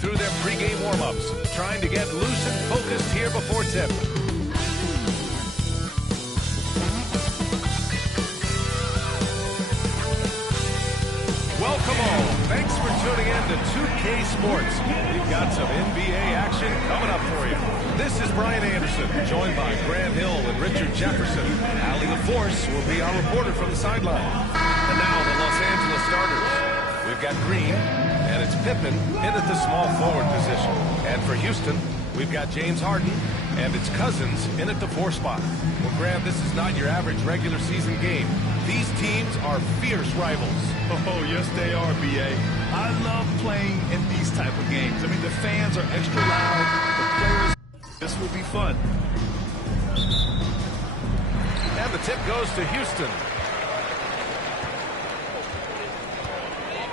through their pregame warm-ups, trying to get loose and focused here before tip. Welcome all. Thanks for tuning in to 2K Sports. We've got some NBA action coming up for you. This is Brian Anderson, joined by Grant Hill and Richard Jefferson. Allie LaForce will be our reporter from the sideline. And now the Los Angeles starters. We've got Green, and it's Pippen in at the small forward position. And for Houston, we've got James Harden, and it's Cousins in at the 4 spot. Well, Grant, this is not your average regular season game. These teams are fierce rivals. Oh, yes, they are, B.A. I love playing in these type of games. I mean, the fans are extra loud. The players, this will be fun. And the tip goes to Houston.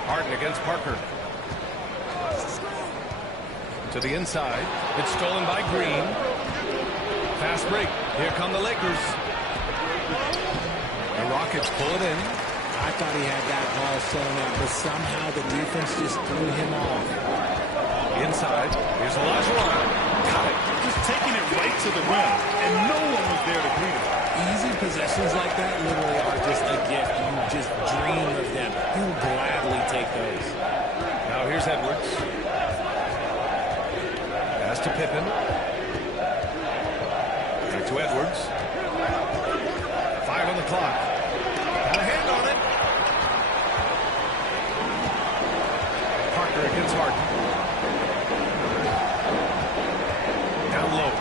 Harden against Parker. To the inside. It's stolen by Green. Fast break. Here come the Lakers. The Rockets pull it in. I thought he had that ball sewn up, but somehow the defense just threw him off. Inside. Here's Olajuwon. Got it. Just taking it right to the rim, and no one was there to greet him. Easy possessions like that literally are just a gift. You just dream of them. He'll gladly take those. Now here's Edwards. Pass to Pippen. Back to Edwards. 5 on the clock. Got a hand on it. Parker against Harden. Down low.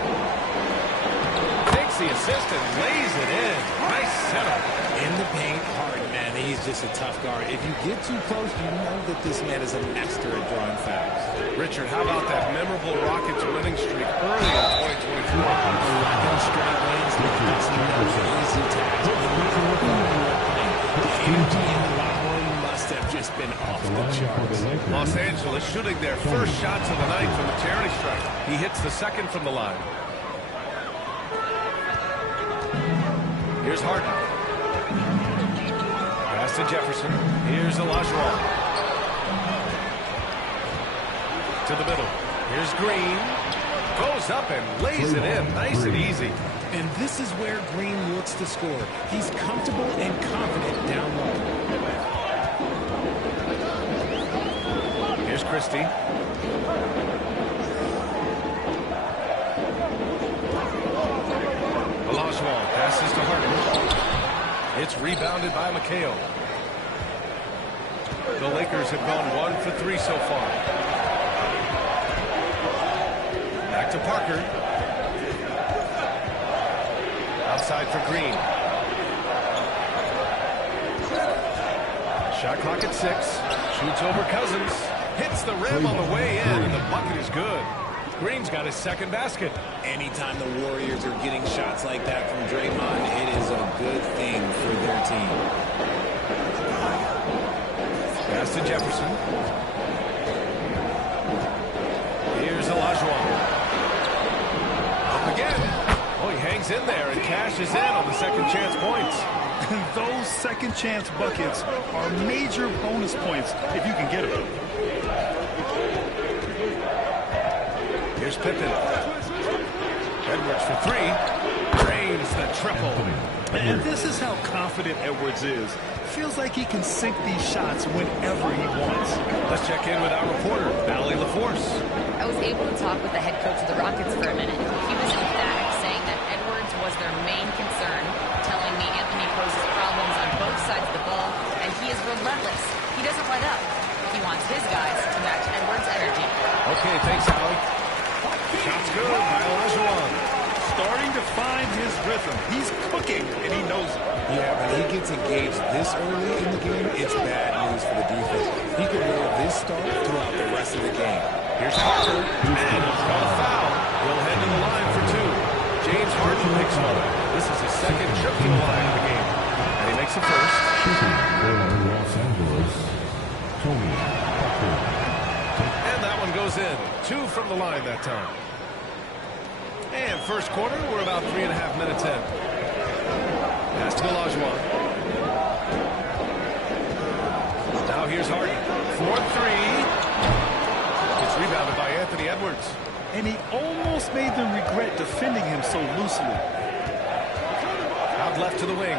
Takes the assist and lays it in. Nice setup. In the paint, Harden, man, he's just a tough guard. If you get too close, you know that this man is a master at drawing fouls. Richard, how about that memorable Rockets winning streak early in 2024? 11 straight wins. That's no easy task. The energy in the locker room must have just been off the charts. Los Angeles shooting their first shots of the night from the charity stripe. He hits the second from the line. Here's Harden. Pass to Jefferson. Here's Olajuwon. To the middle. Here's Green. Goes up and lays it in. Nice and easy. And this is where Green looks to score. He's comfortable and confident down low. Here's Christie. Olajuwon passes to Harden. It's rebounded by McHale. The Lakers have gone 1 for 3 so far. Back to Parker. Outside for Green. Shot clock at 6. Shoots over Cousins. Hits the rim on the way in, and the bucket is good. Green's got his second basket. Anytime the Warriors are getting shots like that from Draymond, it is a good thing for their team. Pass to Jefferson. Here's Olajuwon. Up again. Oh, he hangs in there and cashes in on the second chance points. Those second chance buckets are major bonus points if you can get them. Here's Pippen. Edwards for 3. Drains the triple. And this is how confident Edwards is. Feels like he can sink these shots whenever he wants. Let's check in with our reporter, Allie LaForce. I was able to talk with the head coach of the Rockets for a minute. He was emphatic, saying that Edwards was their main concern, telling me Anthony poses problems on both sides of the ball, and he is relentless. He doesn't let up. He wants his guys to match Edwards' energy. Okay, thanks, Allie. Shots good by Olajuwon. Starting to find his rhythm. He's cooking, and he knows it. Yeah, when he gets engaged this early in the game, it's bad news for the defense. He could roll this start throughout the rest of the game. Here's Parker. And he's got a foul. He'll head to the line for 2. James Harden picks one. This is his second trip to the line of the game. And he makes it first. Los Angeles, Tony Parker. And that one goes in. 2 from the line that time. And first quarter, we're about 3.5 minutes in. Pass to Olajuwon. Now here's Harden. 4-3. It's rebounded by Edwards, and he almost made them regret defending him so loosely. Out left to the wing.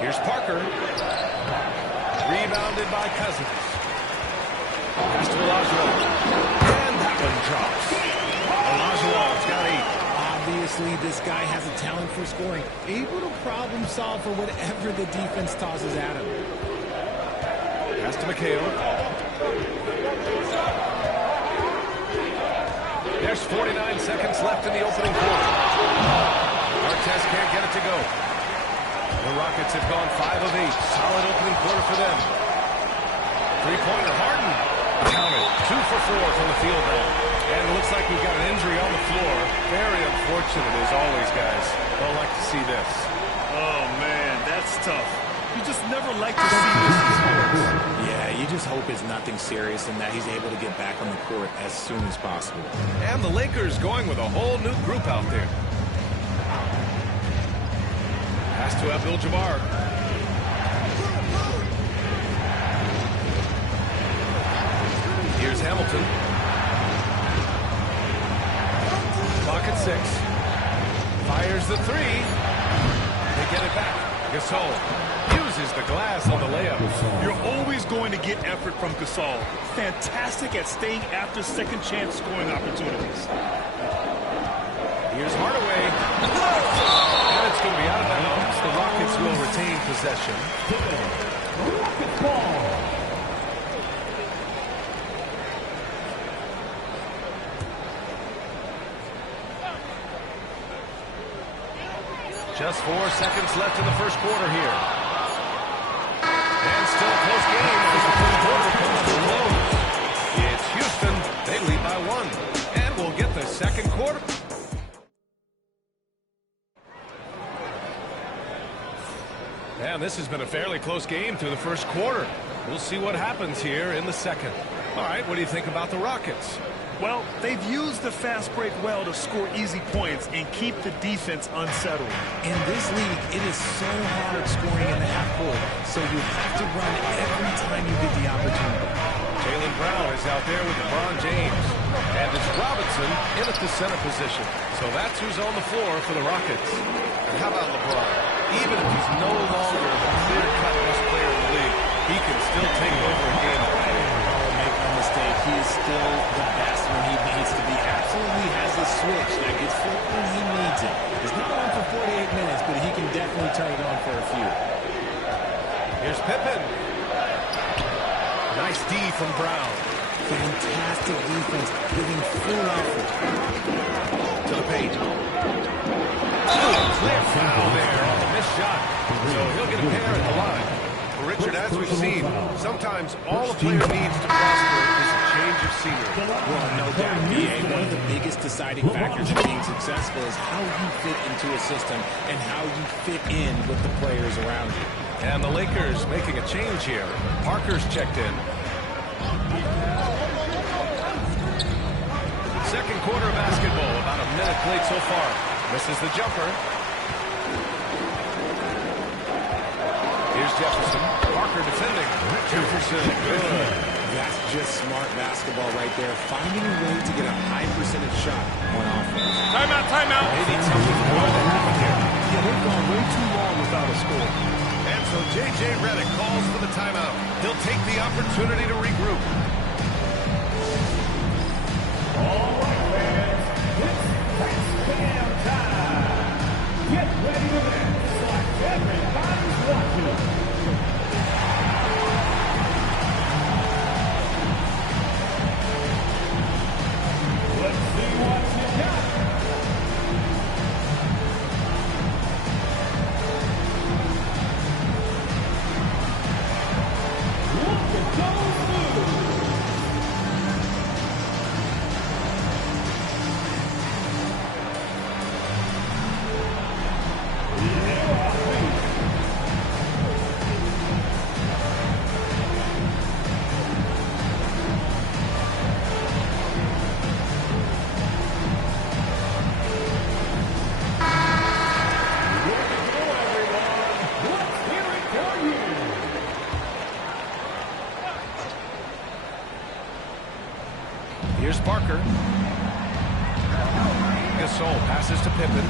Here's Parker. Rebounded by Cousins. Pass to Olajuwon. And that one drops. Olajuwon's got 8. Obviously, this guy has a talent for scoring. Able to problem solve for whatever the defense tosses at him. Pass to McHale. There's 49 seconds left in the opening quarter. Artest can't get it to go. The Rockets have gone 5 of 8. Solid opening quarter for them. Three-pointer, Harden. Count it. 2 for 4 from the field now. And it looks like we've got an injury on the floor. Very unfortunate as always, guys. Don't like to see this. Oh, man, that's tough. You just never like to see this in sports. Yeah, you just hope it's nothing serious and that he's able to get back on the court as soon as possible. And the Lakers going with a whole new group out there. Pass to Abdul-Jabbar. Here's Hamilton. Clock at 6. Fires the 3. They get it back. Gasol uses the glass on the layup. You're always going to get effort from Gasol. Fantastic at staying after second chance scoring opportunities. Here's Hardaway. And it's going to be out of bounds. The Rockets will retain possession. Rockets ball. Just 4 seconds left in the first quarter here. And still a close game as the third quarter comes to a close. It's Houston. They lead by 1. And we'll get the second quarter. And this has been a fairly close game through the first quarter. We'll see what happens here in the second. All right, what do you think about the Rockets? Well, they've used the fast break well to score easy points and keep the defense unsettled. In this league, it is so hard scoring in the half court, so you have to run every time you get the opportunity. Jaylen Brown is out there with LeBron James. And it's Robinson in at the center position. So that's who's on the floor for the Rockets. And how about LeBron? Even if he's no longer the clear-cut best player in the league, he can still take over a game at that age. Make no mistake, he is still the best when he needs to be. Absolutely has a switch that gets flipped when he needs it. He's not on for 48 minutes, but he can definitely turn it on for a few. Here's Pippen. Nice D from Brown. Fantastic defense, giving full effort. To the paint. Clear foul there on the missed shot. So he'll get a pair at the line. Richard, as we've seen, sometimes all a player needs to prosper is a change of scenery. Well, no doubt, B.A. One of the biggest deciding factors in being successful is how you fit into a system and how you fit in with the players around you. And the Lakers making a change here. Parker's checked in. Second quarter of basketball, about a minute played so far. Misses the jumper. Here's Jefferson. Parker defending. Jefferson, good. That's just smart basketball right there. Finding a way to get a high percentage shot on offense. Timeout, timeout. They need something more to happen here. Yeah, they've gone way too long without a score. And so J.J. Redick calls for the timeout. He'll take the opportunity to regroup. All right, fans. It's touchdown time. Get ready to dance like everybody's watching. Let's see what you got. Look at those moves. Here's Barker. Gasol passes to Pippen.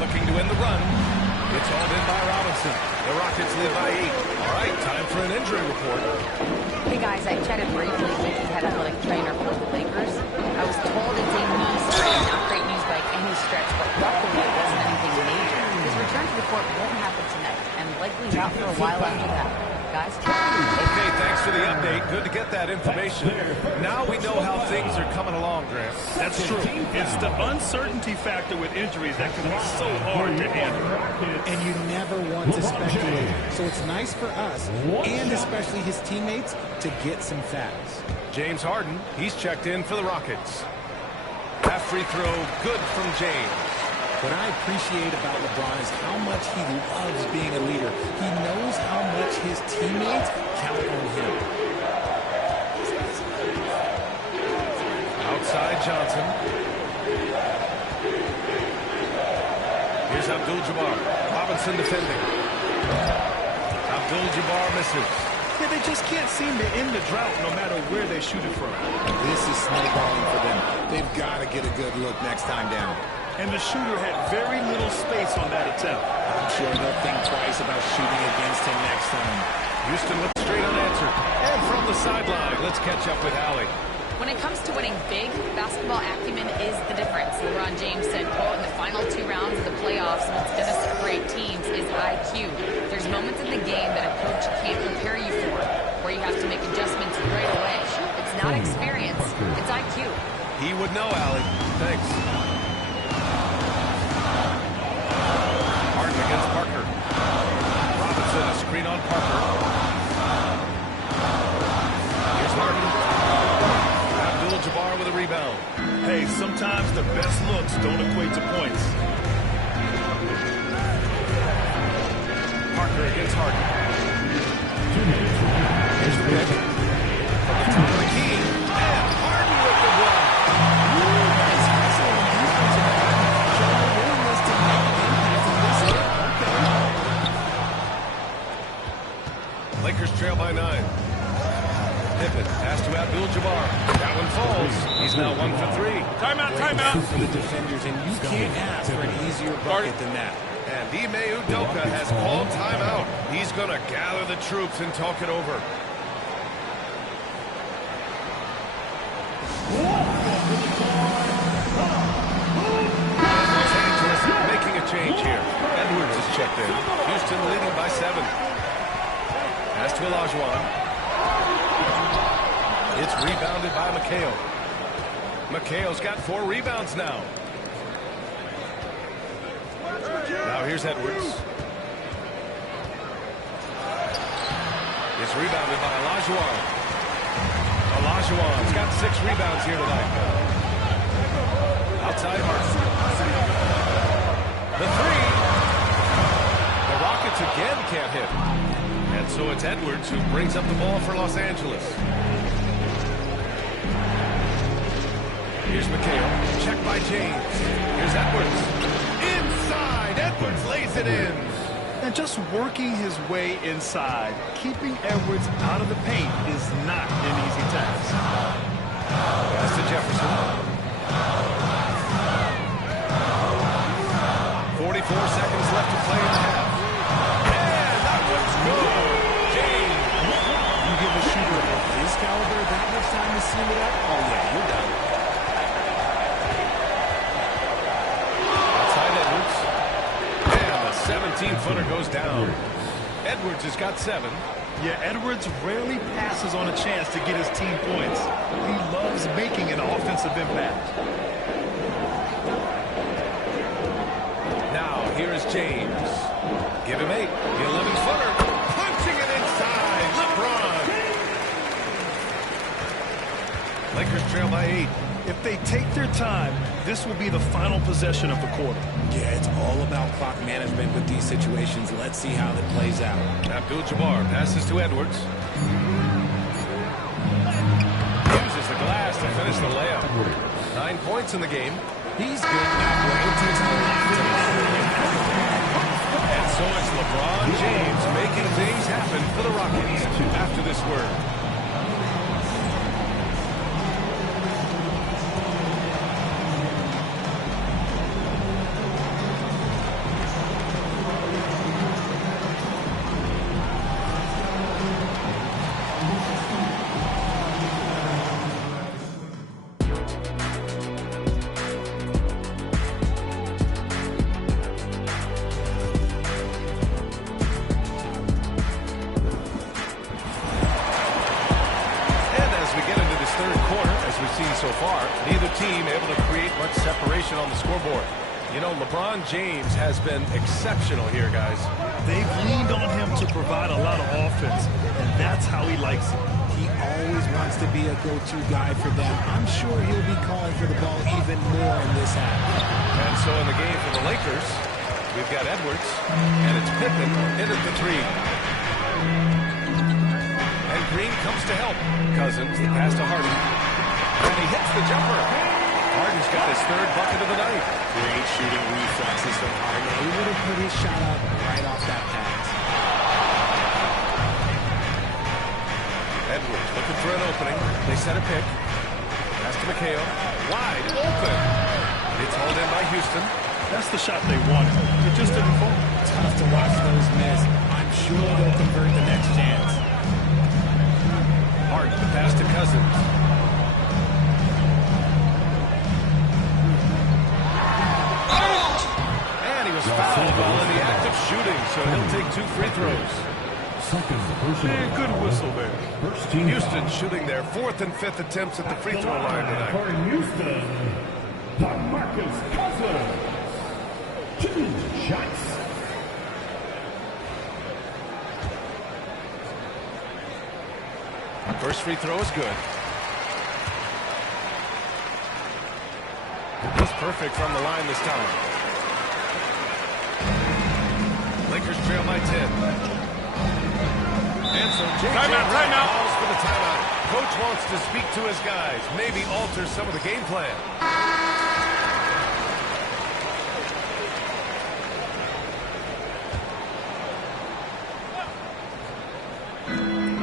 Looking to end the run. It's hauled in by Robinson. The Rockets lead by 8. All right, time for an injury report. Hey guys, I chatted briefly with the head athletic trainer for the Lakers. I was told it's a knee sprain, not great news by any stretch, but luckily it wasn't anything major. His return to the court won't happen tonight, and likely not for a while after that. Guys? Okay, thanks for the update. Good to get that information. Now we know how things are coming along, Grant. That's true. It's the uncertainty factor with injuries that can be so hard to handle. And you never want to speculate. So it's nice for us, and especially his teammates, to get some facts. James Harden, he's checked in for the Rockets. That free throw, good from James. What I appreciate about LeBron is how much he loves being a leader. He knows how much his teammates count on him. Outside Johnson. Here's Abdul-Jabbar. Robinson defending. Abdul-Jabbar misses. Yeah, they just can't seem to end the drought no matter where they shoot it from. This is snowballing for them. They've got to get a good look next time down. And the shooter had very little space on that attempt. I'm sure they'll think twice about shooting against him next time. Houston looks straight unanswered. And from the sideline, let's catch up with Allie. When it comes to winning big, basketball acumen is the difference. LeBron James said, quote, in the final 2 rounds of the playoffs, what's going to separate teams is IQ. There's moments in the game that a coach can't prepare you for, where you have to make adjustments right away. It's not experience, it's IQ. He would know, Allie. Thanks. Harden against Parker. Robinson, a screen on Parker. Here's Harden. Abdul-Jabbar with a rebound. Hey, sometimes the best looks don't equate to points. Parker against Harden. Here's the pick. From the top of the key. And Harden with the block. Lakers trail by 9. Pippen pass to Abdul-Jabbar. That one falls. He's now 1 for 3. Timeout, timeout. For the defenders, and you can't ask for an easier bucket than that. And Ime Udoka has called timeout. He's going to gather the troops and talk it over. Los Angeles making a change here. Edwards is checked in. Houston leading by 7. Pass to Olajuwon. It's rebounded by McHale. McHale's got 4 rebounds now. Now here's Edwards. It's rebounded by Olajuwon. Olajuwon's got 6 rebounds here tonight. Outside Harden. The 3. The Rockets again can't hit. And so it's Edwards who brings up the ball for Los Angeles. Here's McHale. Checked by James. Here's Edwards. Inside. Edwards lays it in. And just working his way inside, keeping Edwards out of the paint is not an easy task. Pass to Jefferson. 44 seconds left to play in the half. And that one's good. James. You give a shooter of his caliber that much time to seal it up? Oh, yeah, you're done. Outside Edwards. And the 17-footer goes down. Edwards has got 7. Yeah, Edwards rarely passes on a chance to get his team points. He loves making an offensive impact. Now, here is James. Give him 8. The 11-footer. Punching it inside. LeBron. Lakers trail by 8. If they take their time, this will be the final possession of the quarter. Yeah, it's all about clock management with these situations. Let's see how that plays out. Abdul-Jabbar passes to Edwards. Uses the glass to finish the layup. 9 points in the game. He's good. Now, it takes a lot to And So it's LeBron James making things happen for the Rockets after this word. So far, neither team able to create much separation on the scoreboard. You know, LeBron James has been exceptional here, guys. They've leaned on him to provide a lot of offense, and that's how he likes it. He always wants to be a go-to guy for them. I'm sure he'll be calling for the ball even more in this half. And so in the game for the Lakers, we've got Edwards, and it's Pippen in at the three. And Green comes to help. Cousins, the pass to Harden. And he hits the jumper. Harden's got his third bucket of the night. Great shooting reflexes from Harden. He would have put his shot up right off that pass. Edwards looking for an opening. They set a pick. Pass to McHale. Wide open. It's hauled in by Houston. That's the shot they wanted. It just didn't fall. Tough to watch those miss. I'm sure they'll convert the next chance. Harden, the pass to Cousins. Fouled while in the act of shooting, so he'll take 2 free throws. Man, good whistle there. Houston shooting their 4th and 5th attempts at the free throw line tonight. For Houston, DeMarcus Cousins. 2 shots. First free throw is good. He's perfect from the line this time. Lakers trail by 10. And so timeout calls for the timeout. Coach wants to speak to his guys, maybe alter some of the game plan.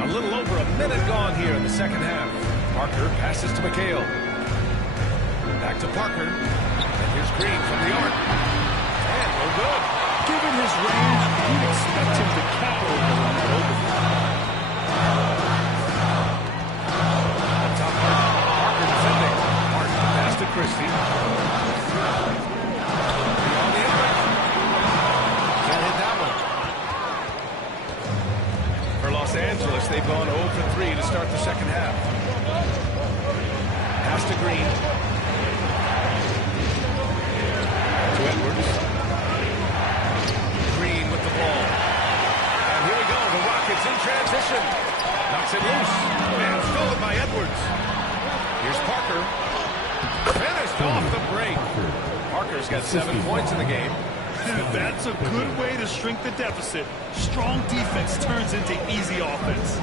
A little over a minute gone here in the second half. Parker passes to McHale. Back to Parker. And here's Green from the arc. And no good. Given his range, you'd expect him to capitalize on that opening. Up top, Parker defending. Parker pass to Christie. On the arc. Can't hit that one. For Los Angeles, they've gone 0 for 3 to start the second half. Pass to Green. To Edwards. Ball. And here we go, the Rockets in transition. Knocks it loose. And stolen by Edwards. Here's Parker. Finished off the break. Parker's got 7 points in the game. That's a good way to shrink the deficit. Strong defense turns into easy offense.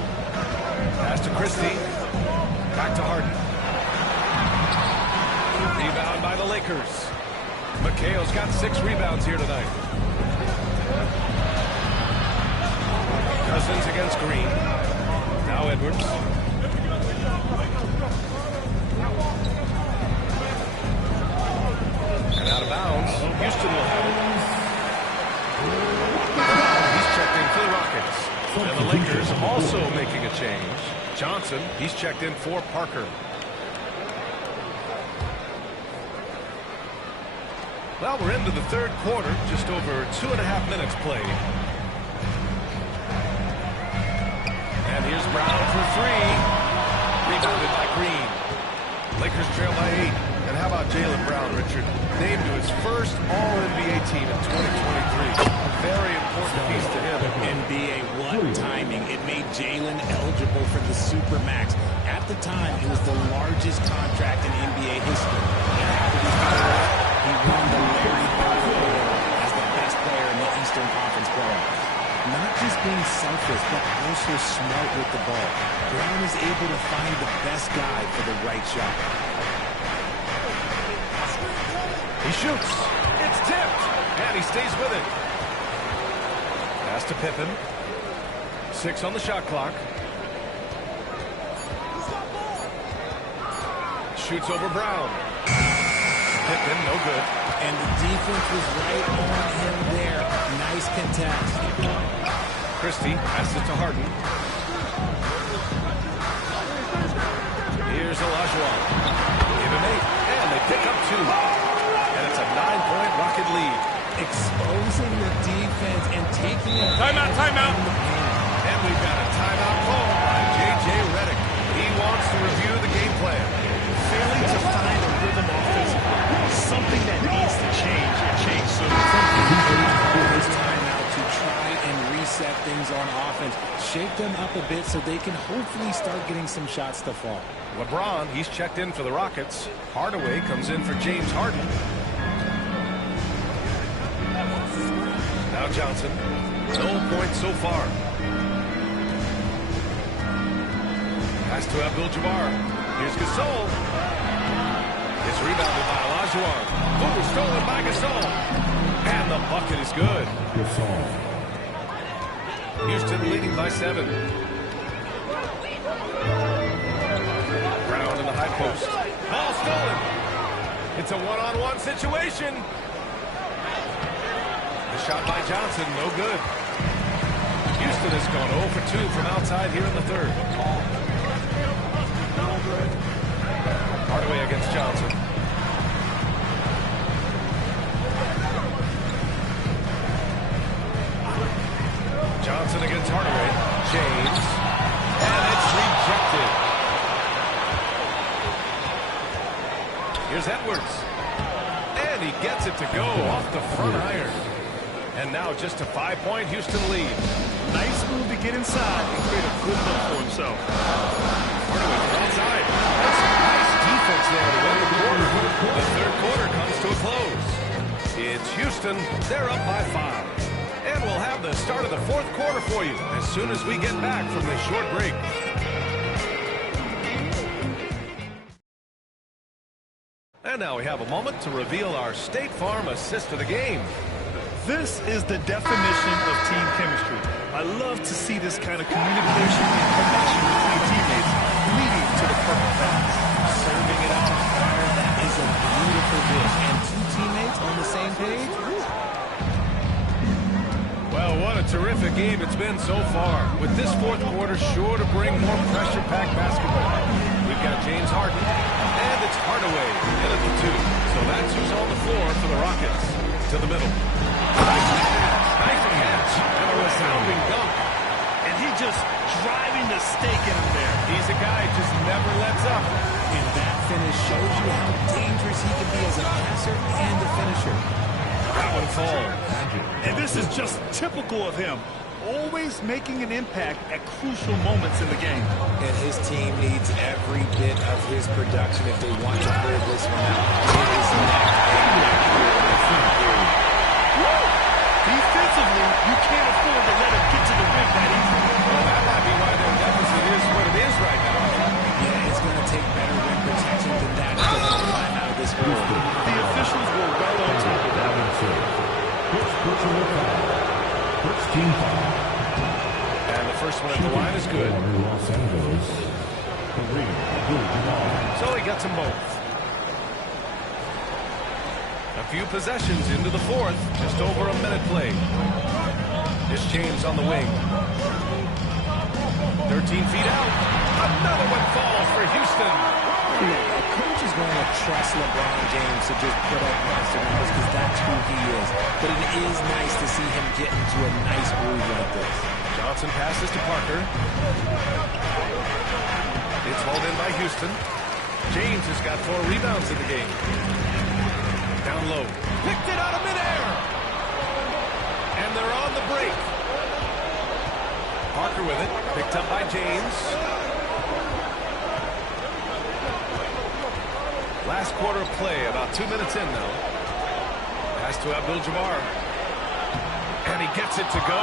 Pass to Christie. Back to Harden. Rebound by the Lakers. McHale's got 6 rebounds here tonight. Cousins against Green. Now Edwards. And out of bounds. Houston will have it. He's checked in for the Rockets. And the Lakers also making a change. Johnson, he's checked in for Parker. Well, we're into the third quarter. Just over 2.5 minutes played. And here's Brown for 3. Rebounded by Green. Lakers trail by 8. And how about Jaylen Brown, Richard? Named to his first All-NBA team in 2023. A very important piece to him. NBA, what timing. It made Jaylen eligible for the Supermax. At the time, it was the largest contract in NBA history. And after he won the Larry Bird Award as the best player in the Eastern Conference playoffs. Not just being selfish, but also smart with the ball. Brown is able to find the best guy for the right shot. He shoots. It's tipped. And he stays with it. Pass to Pippen. 6 on the shot clock. Shoots over Brown. Pippen, no good. And the defense was right on him there. Nice contest. Christie passes it to Harden. Here's Olajuwon. Give him 8. And they pick up 2. And it's a 9-point Rocket lead. Exposing the defense and taking it. Timeout, timeout. And we've got a timeout called by J.J. Redick. He wants to review the game plan. Failing to find a rhythm offensively. Something that needs to change and change soon. This timeout to try and reset things on offense. Shake them up a bit so they can hopefully start getting some shots to fall. LeBron, he's checked in for the Rockets. Hardaway comes in for James Harden. Now Johnson. No points so far. Pass to Abdul-Jabbar. Here's Gasol. It's rebounded by Olajuwon. Ooh, stolen by Gasol. And the bucket is good. Gasol. Houston leading by 7. Brown in the high post. Ball stolen. It's a one-on-one situation. The shot by Johnson, no good. Houston has gone 0 for 2 from outside here in the third. Hardaway against Johnson. Johnson against Hardaway. James. And it's rejected. Here's Edwards. And he gets it to go off the front iron. And now just a 5-point Houston lead. Nice move to get inside and create a good look for himself. Hardaway from outside. That's some nice defense there to win the quarter. The third quarter comes to a close. It's Houston. They're up by 5. And we'll have the start of the fourth quarter for you as soon as we get back from this short break. And now we have a moment to reveal our State Farm assist of the game. This is the definition of team chemistry. I love to see this kind of communication and connection between teammates leading to the perfect pass. Serving it up on fire, that is a beautiful dish. And 2 teammates on the same page. Well, what a terrific game it's been so far. With this fourth quarter sure to bring more pressure-packed basketball. We've got James Harden, and it's Hardaway in at the 2. So that's who's on the floor for the Rockets. To the middle. Nice catch. And a resounding dunk. And he just driving the stake in him there. He's a guy who just never lets up. And that finish shows you how dangerous he can be as a passer and a finisher. That one falls. And this is just typical of him. Always making an impact at crucial moments in the game. And his team needs every bit of his production if they want to pull this one out. It is neck and neck here in the front period. Defensively, you can't afford to let him get to the rim that easy. Well, that might be why their deficit is what it is right now. Yeah, it's going to take better rim protection than that if they're going to climb out of this hole. The officials were well on top of that. First team foul. And the first one at the line is good. Los Angeles. So he gets them both. A few possessions into the fourth. Just over a minute played. Here's James on the wing. 13 feet out. Another one falls for Houston. A coach is going to trust LeBron James to just put up monster numbers because that's who he is. But it is nice to see him get into a nice groove like this. Johnson passes to Parker. It's hauled in by Houston. James has got 4 rebounds in the game. Down low. Picked it out of midair. And they're on the break. Parker with it. Picked up by James. Last quarter of play, about 2 minutes in now. Pass to Abdul-Jabbar. And he gets it to go.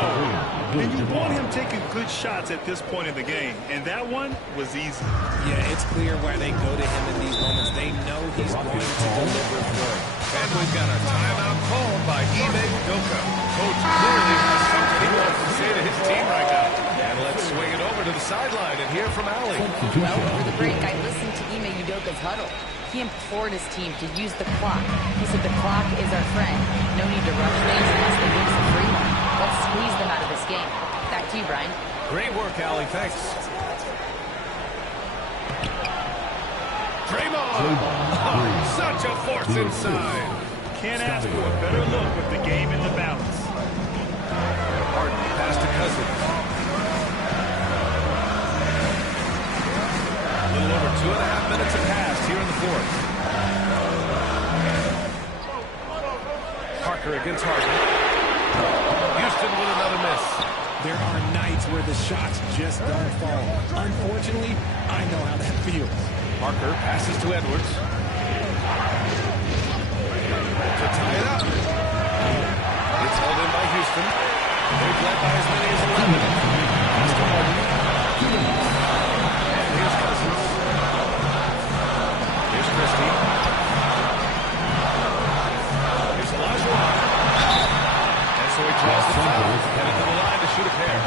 And you want him taking good shots at this point in the game. And that one was easy. Yeah, it's clear why they go to him in these moments. They know he's going to deliver for it. And we've got a timeout called by Ime Udoka. Coach clearly has something he wants to team right now. And let's swing it over to the sideline and hear from Allie. Well, before the break, I listened to Ime Udoka's huddle. He implored his team to use the clock. He said the clock is our friend. No need to rush things unless they give us a free one. Let's squeeze them out of this game. Back to you, Brian. Great work, Allie. Thanks. Draymond! Oh, such a force inside. Can't ask for a better look with the game in the balance. Harden pass to Cousins. A little over 2.5 minutes have passed here in the fourth. Parker against Harden. Houston with another miss. There are nights where the shots just don't fall. Unfortunately, I know how that feels. Parker passes to Edwards. To tie it up. It's held in by Houston. They've led by as many as 11. Pass to Harden. And here's Cousins. Here's Christie. Here's Olajuwon. And so he draws the foul. Headed to the line to shoot a pair.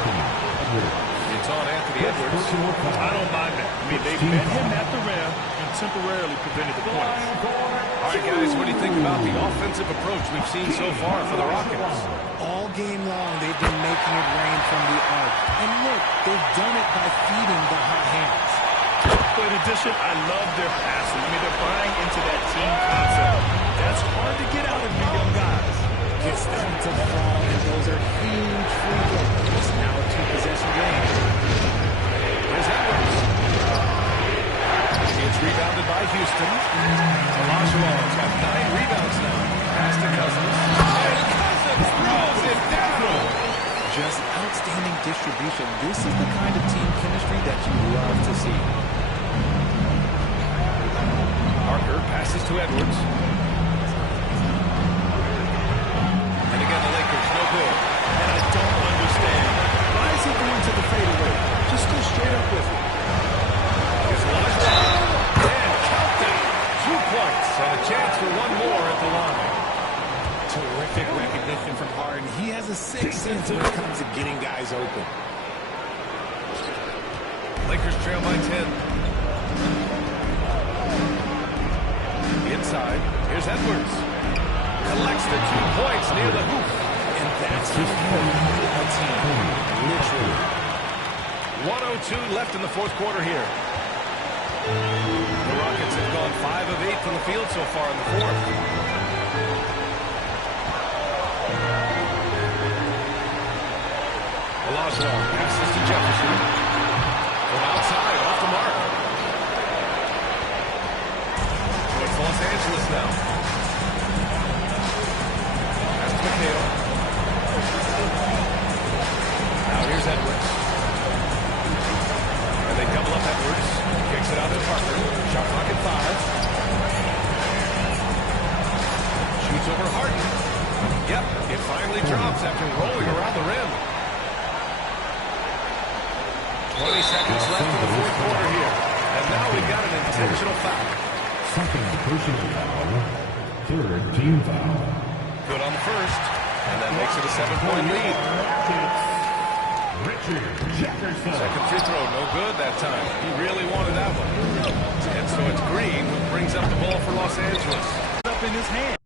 It's on Anthony Edwards. I don't mind that. I mean, they met him at the rim and temporarily prevented the points. All right, guys, what do you think about the offensive approach we've seen so far for the Rockets? All game long, they've been making it rain from the arc. And look, they've done it by feeding the hot hands. But in addition, I love their passing. I mean, they're buying into that team concept. That's hard to get out of you young guys. Gets them to fall, and those are huge free throws. It's now a two-possession game. There's Edwards. It's rebounded by Houston. Olajuwon's got 9 rebounds now. Pass to Cousins. And Cousins throws it down. Just outstanding distribution. This is the kind of team chemistry that you love to see. Parker passes to Edwards. And again, the Lakers, no good. And I don't understand. Why is he going to the fadeaway? Just go straight up with it. Here's Olajuwon. And count them. 2 points and a chance for one more at the line. Terrific recognition from Harden. He has a sixth sense when it comes to getting guys open. Lakers trail by 10. Inside. Here's Edwards. Collects the 2 points near the hoop. And that's how you build a team. Literally. 1:02 left in the fourth quarter here. The Rockets have gone 5 of 8 from the field so far in the fourth. Olajuwon passes to Jefferson. From outside, off the mark. So it's Los Angeles now. Pass to McHale. Now here's Edwards. And they double up Edwards. Kicks it out to Parker. Shot clock at 5. Shoots over Harden. Yep, it finally drops after rolling around the rim. 20 seconds left in the fourth quarter here. And now we've got an intentional foul. Second personal foul. Third team foul. Good on the first. And that makes it a 7-point lead. Richard Jefferson. Second free throw, no good that time. He really wanted that one. And so it's Green who brings up the ball for Los Angeles. Up in his hand.